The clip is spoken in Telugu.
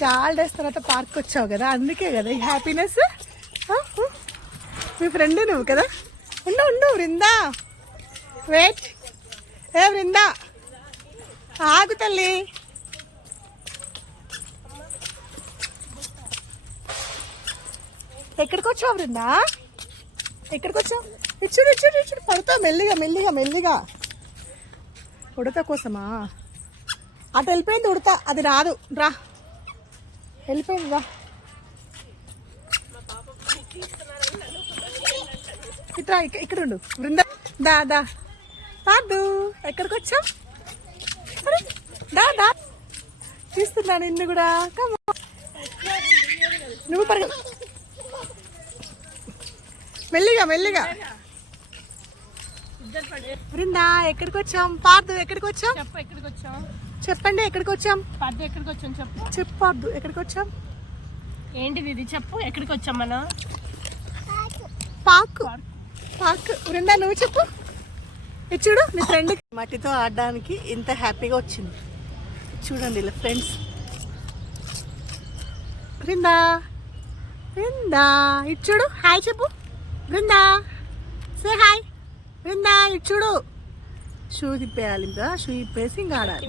చాలా డేస్ తర్వాత పార్క్ వచ్చావు కదా, అందుకే కదా ఈ హ్యాపీనెస్. మీ ఫ్రెండ్ నువ్వు కదా. ఉండు వృందా, వెయిట్. ఏ వృందా ఆగు తల్లి. ఎక్కడికి వచ్చావు వృందా, ఎక్కడికి వచ్చావు? ఇచ్చుడు పడతావు. మెల్లిగా ఉడత కోసమా? అటు వెళ్ళిపోయింది ఉడత, అది రాదు. రా, వెళ్ళిపోయింది. రా ఇట్రా, ఇక్కడ ఉండు బృందా. దా పాదు, ఎక్కడికి వచ్చావు? దా తీస్తున్నాను నిన్ను కూడా. నువ్వు పరగ, మెల్లిగా. బృందా ఎక్కడికి వచ్చాం? పార్దు ఎక్కడికి వచ్చాం? చెప్పండి ఎక్కడికి వచ్చాం? పార్దు ఎక్కడికి వచ్చాం చెప్పు పార్దు ఎక్కడికి వచ్చాం? ఏంటిది ఇది చెప్పు, ఎక్కడికి వచ్చాం మనం? పార్క్. బృందా నువ్వు చెప్పు. చూడు నీ ఫ్రెండ్ మట్టితో ఆడడానికి ఇంత హ్యాపీగా వచ్చింది. చూడండి ఇలా ఫ్రెండ్స్. బృందా ఇచ్చుడు హాయ్ చెప్పు. Brinda say hi. బృందా ఇచ్చుడు. షూ తిప్పేయాలి, ఇంకా షూ ఇప్పేసి ఇంకా ఆడాలి.